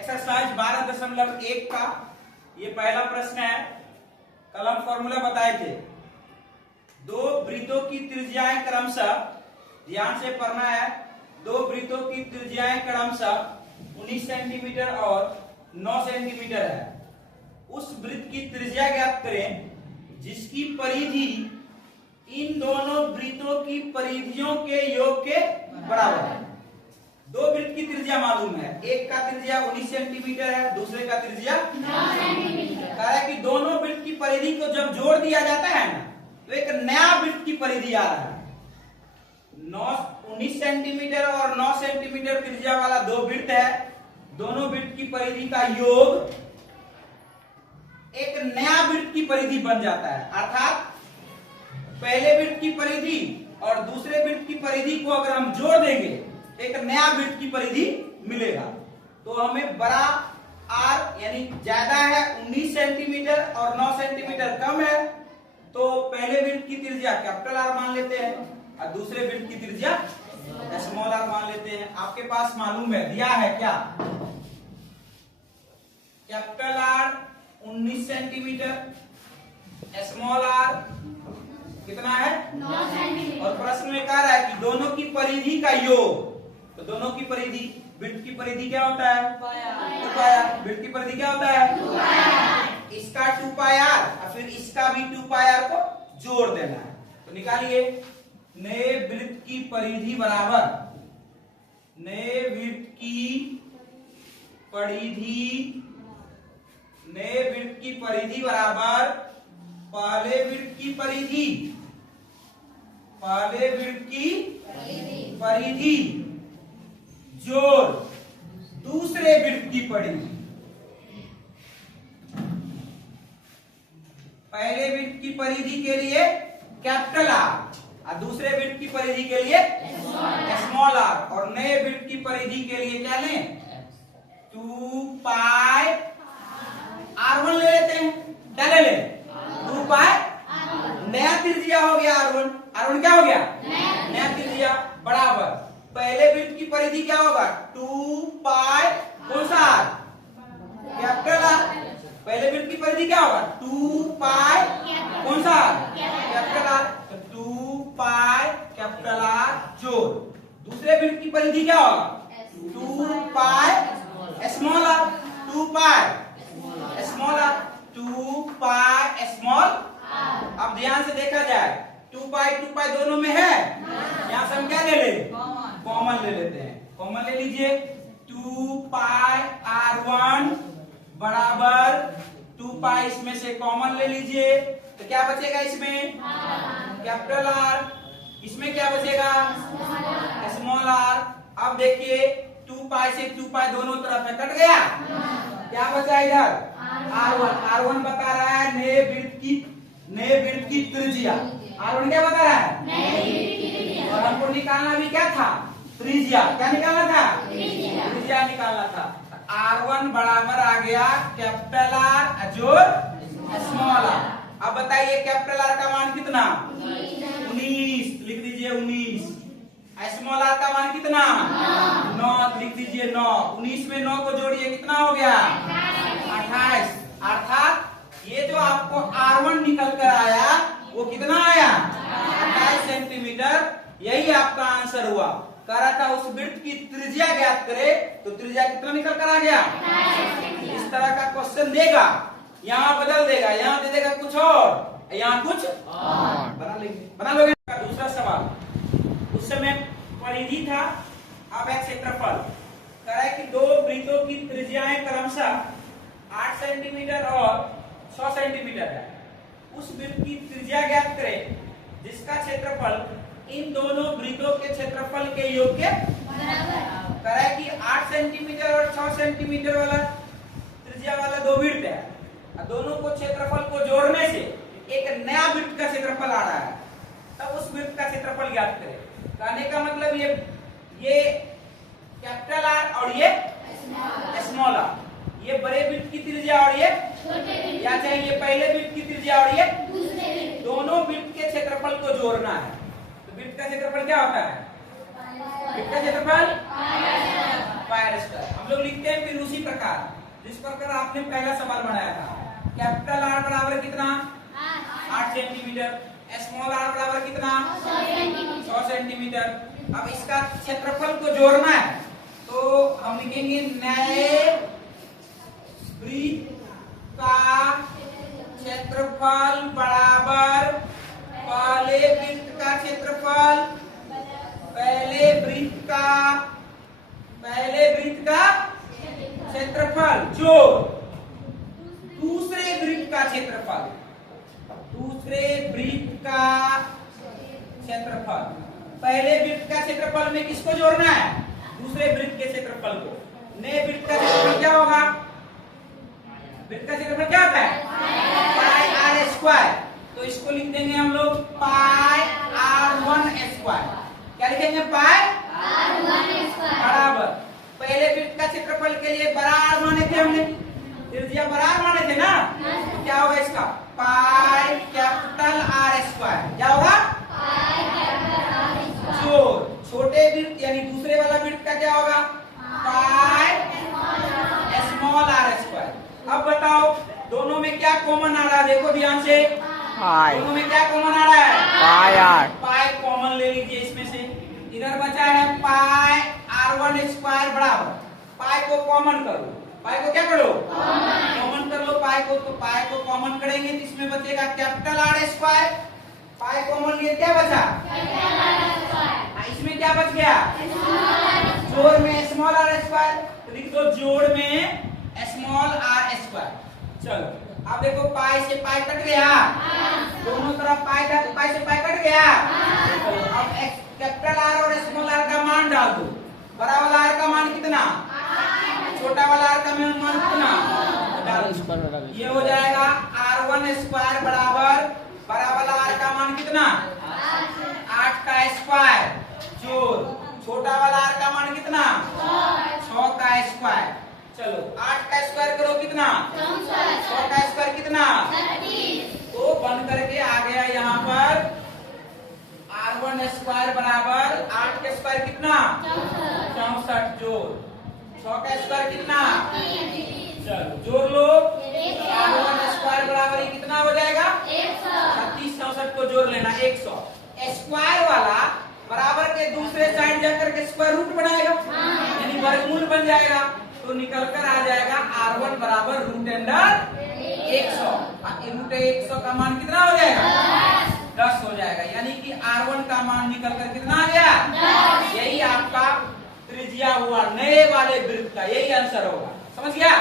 Exercise 12.1 का ये पहला प्रश्न है। कल हम फॉर्मूला बताए थे। दो वृत्तों की त्रिज्याएं क्रमशः, ध्यान से पढ़ना है, दो वृत्तों की त्रिज्याएं क्रमशः 19 सेंटीमीटर और 9 सेंटीमीटर है। उस वृत्त की त्रिज्या ज्ञात करें जिसकी परिधि इन दोनों वृत्तों की परिधियों के योग के बराबर है। दो वृत्त की त्रिज्या मालूम है, एक का त्रिज्या 19 सेंटीमीटर है, दूसरे का त्रिज्या 9 सेंटीमीटर। कह रहा है कि दोनों वृत्त की परिधि को जब जोड़ दिया जाता है ना, तो एक नया वृत्त की परिधि आ रहा है। 19 सेंटीमीटर और 9 सेंटीमीटर त्रिज्या वाला दो वृत्त है। दोनों वृत्त की परिधि का योग एक नया वृत्त की परिधि बन जाता है। अर्थात पहले वृत्त की परिधि और दूसरे वृत्त की परिधि को अगर हम जोड़ देंगे, एक नया वृत्त की परिधि मिलेगा। तो हमें बड़ा आर यानी ज्यादा है 19 सेंटीमीटर और 9 सेंटीमीटर कम है, तो पहले वृत्त की त्रिज्या कैपिटल आर मान लेते हैं और दूसरे वृत्त की त्रिज्या स्मॉल आर मान लेते हैं। आपके पास मालूम है, दिया है क्या, capital R 19 centimetre, small r कितना है 9 सेंटीमीटर। और प्रश्न में कह रहा है कि दोनों की परिधि का योग, तो दोनों की परिधि, वृत्त की परिधि क्या होता है 2 पाई आर, वृत्त की परिधि क्या होता है 2 पाई आर। इसका 2 पाई आर और फिर इसका भी 2 पाई आर को जोड़ देना है। तो निकालिए, नए वृत्त की परिधि बराबर, नए वृत्त की परिधि, नए वृत्त की परिधि बराबर पहले वृत्त की परिधि, पहले वृत्त की परिधि जोड़ दूसरे वृत्त की परिधि। पहले वृत्त की परिधि के लिए कैपिटल आर और दूसरे वृत्त की परिधि के लिए स्मॉल आर, और नए वृत्त की परिधि के लिए क्या लें 2 पाई R1 ले लेते हैं। क्या ले लें 2 पाई, नया त्रिज्या हो गया R1। R1 क्या हो गया नया त्रिज्या बराबर पहले वृत्त की परिधि क्या होगा 2 पाई कौन सा आर कैपिटल आर। पहले वृत्त की परिधि क्या होगा 2 पाई कौन सा आर कैपिटल आर, तो 2 पाई कैपिटल आर जोड़ दूसरे वृत्त की परिधि क्या होगा 2 pi small r, 2 pi small r, 2 pi small. अब ध्यान से देखा जाए 2 पाई दोनों में है, यहाँ से हम क्या ले ले कॉमन ले लेते हैं। कॉमन ले लीजिए, 2 पाई R1 बराबर 2 पाई, इसमें से कॉमन ले लीजिए तो क्या बचेगा इसमें कैपिटल आर, इसमें क्या बचेगा स्मॉल आर। अब देखिए 2 पाई से 2 पाई दोनों तरफ में कट गया, क्या बचा इधर R1। R1 बता रहा है नए वृत्त की त्रिज्या। R1 क्या बता रहा है, और हमको निकालना भी क्या था त्रिज्या। क्या निकालना था त्रिज्या निकालना था। R1 बराबर आ गया कैपिटल आर जोड़ स्मॉल आर। अब बताइए कैपिटल आर का मान कितना 19, लिख दीजिए 19। स्मॉल आर का मान कितना 9, लिख दीजिए 9। 19 में 9 को जोड़िए कितना हो गया 28। अर्थात ये जो आपको R1 निकल कर आया वो कितना आया 28 सेंटीमीटर। यही आपका आंसर हुआ। कह रहा था उस वृत्त की त्रिज्या ज्ञात करे, तो त्रिज्या कितना निकल कर आ गया। इस तरह का क्वेश्चन देगा, यहाँ बदल देगा, यहाँ दे देगा कुछ और, यहाँ कुछ और बना लोगे। दूसरा सवाल, उस समय परिधि था, अब है क्षेत्रफल। कह रहा है कि दो वृत्तों की त्रिज्याएं क्रमशः 8 सेंटीमीटर और 6 सेंटीमीटर है। उस वृत्त की त्रिज्या ज्ञात करें जिसका क्षेत्रफल इन दोनों वृत्तों के क्षेत्रफल के योग के बराबर। कह रहा है कि 8 सेंटीमीटर और 6 सेंटीमीटर वाला त्रिज्या वाला दो वृत्त है, दोनों को क्षेत्रफल को जोड़ने से एक नया वृत्त का क्षेत्रफल आ रहा है। तब उस वृत्त का क्षेत्रफल ज्ञात करें। कहने का मतलब ये कैपिटल आर और ये स्मॉल आर, ये बड़े वृत्त की त्रिज्या और ये या चाहे ये पहले वृत्त की त्रिज्या और ये दोनों वृत्त के क्षेत्रफल को जोड़ना है। तो वृत्त का क्षेत्रफल क्या होता है, वृत्त का क्षेत्रफल पाई आर स्क्वायर। लोग लिखते हैं फिर उसी प्रकार जिस प्रकार आपने पहला सवाल बनाया था। कैपिटल आर बराबर कितना? 8 सेंटीमीटर। स्मॉल आर बराबर कितना? 100 सेंटीमीटर। अब इसका क्षेत्रफल को जोड़ना है तो हम लिखेंगे नए वृत्त का क्षेत्रफल बराबर पहले वृत्त का क्षेत्रफल, पहले वृत्त का क्षेत्रफल जो दूसरे वृत्त का क्षेत्रफल, दूसरे वृत्त का क्षेत्रफल। पहले वृत्त का क्षेत्रफल में किसको जोड़ना है? दूसरे वृत्त के क्षेत्रफल को। नए वृत्त का क्षेत्रफल क्या होगा? वृत्त का क्षेत्रफल क्या होता है? पाई आर स्क्वायर। तो इसको लिख देंगे हम लोग पाई r1 स्क्वायर। क्या लिखेंगे? पाई r1 स्क्वायर बराबर पहले वृत्त का क्षेत्रफल के लिए बड़ा r माने थे हमने, त्रिज्या बड़ा r माने थे ना, तो क्या होगा इसका? Pi capital R square. क्या होगा? जोड़ छोटे वृत्त यानी दूसरे वाला वृत्त का क्या होगा? Pi small r square. अब बताओ दोनों में क्या कॉमन आ रहा है? देखो ध्यान से, दोनों में क्या कॉमन आ रहा है? पाई आर। पाई कॉमन ले लीजिए इसमें से। इधर बचा है पाई r1 स्क्वायर बराबर, पाई को कॉमन करो, पाई को क्या करो? कॉमन कर लो पाई को। तो पाई को कॉमन करेंगे तो इसमें बचेगा capital R square. Pi common लिए क्या बचा? इसमें क्या बच गया? जोड़ में स्मॉल r स्क्वायर। तो लिख दो जोड़ में स्मॉल r स्क्वायर। चलो अब देखो पाई से पाई कट गया, दोनों तरफ पाई था तो पाई से पाई कट गया। अब कैपिटल R और स्मॉल r का मान डाल दो। बड़ा वाला r का मान कितना? छोटा वाला r का मान कितना? डाल। ये हो जाएगा r1 स्क्वायर बराबर बड़ा वाला r का मान कितना? 8 का स्क्वायर जोड़ छोटा वाला r का मान कितना? 6 का स्क्वायर। चलो 8 का स्क्वायर करो कितना? 100 का स्क्वायर कितना? 36। तो बन करके आ गया यहाँ पर r1 स्क्वायर बराबर 8 का स्क्वायर कितना? 64 जोड़ 100 का स्क्वायर कितना? चलो जोड़ लो। r1 स्क्वायर बराबर कितना हो जाएगा? 36। 64 को जोड़ लेना 100। स्क्वायर वाला बराबर के दूसरे साइड जाकर के स्क्वायर रूट बनाएगा, यानी वर्गमूल बन जाएगा। तो निकल कर आ जाएगा r1 बराबर रूट अंडर 100। रूट 100 का मान कितना हो जाएगा? 10 हो जाएगा। यानी कि r1 का मान निकल कर कितना आ गया? 10। यही आपका त्रिज्या हुआ नए वाले वृत्त का, यही आंसर होगा। समझ गया?